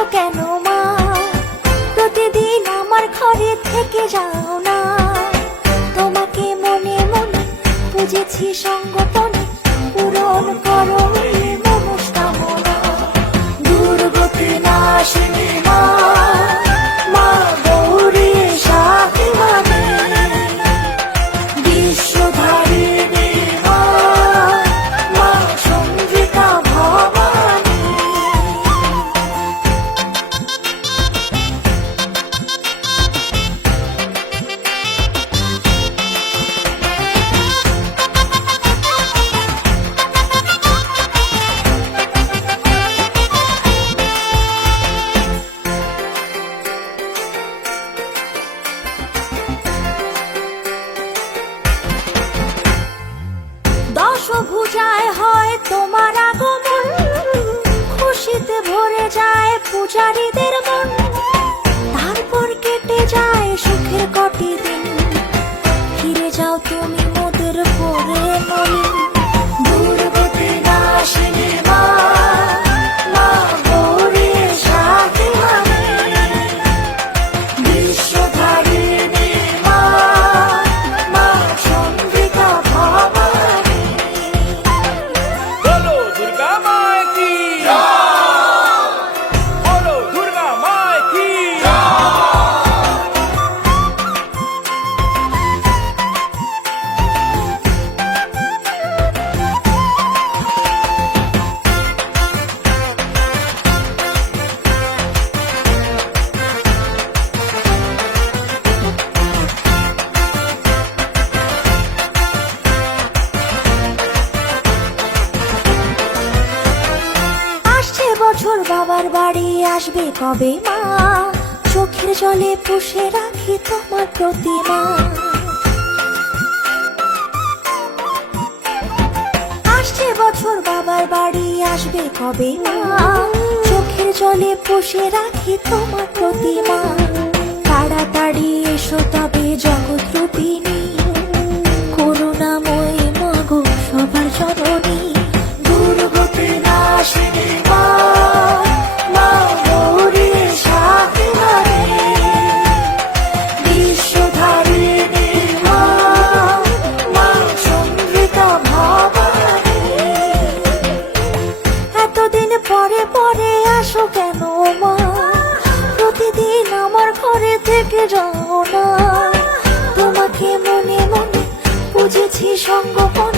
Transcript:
আসো কেন মা, প্রতিদিন আমার ঘরে থেকে যাও না। তোমাকে মনে মনে বুঝেছি সঙ্গপনে, পূরণ করো এই মনস্কামনা। দুর্গতি নাশিনী মা, মা গৌরী শাকিমানি, বিশ্বধারিণী মা, মা চন্দ্রিকা ভবানী। দশভুজায় হয় তোমার আগমন, খুশিতে ভরে যায় পূজারীদের মন। তারপর কেটে যায় সুখের কটি দিন, ফিরে যাও তুমি মোদের পরে নলিন। দুর্গতি নাশিনী মা, মা গৌরী শাকিমানি, বিশ্বধারিণী মা, মা চন্দ্রিকা ভবানী। बोलो दुर्गा माँ की बोलो दुर्गा माँ की আসছে বছর বাবার বাড়ি, আসবে কবে মা, চোখের জলে পুষে রাখি তোমার প্রতিমা। আসছে বছর বাবার বাড়ি, আসবে কবে মা, চোখের জলে পুষে রাখি তোমার প্রতিমা। তাড়াতাড়ি এসো তবে জগৎ রূপিণী, করুণাময়ী মাগো সবার জননী। দুর্গতি নাশিনী মা, মা গৌরী শাকিমানি, বিশ্বধারিণী মা, মা চন্দ্রিকা ভবানী। এতদিন পরে পরে আসো কেন মা, প্রতিদিন আমার ঘরে থেকে যাও না। তোমাকে মনে মনে বুঝেছি সঙ্গপনে,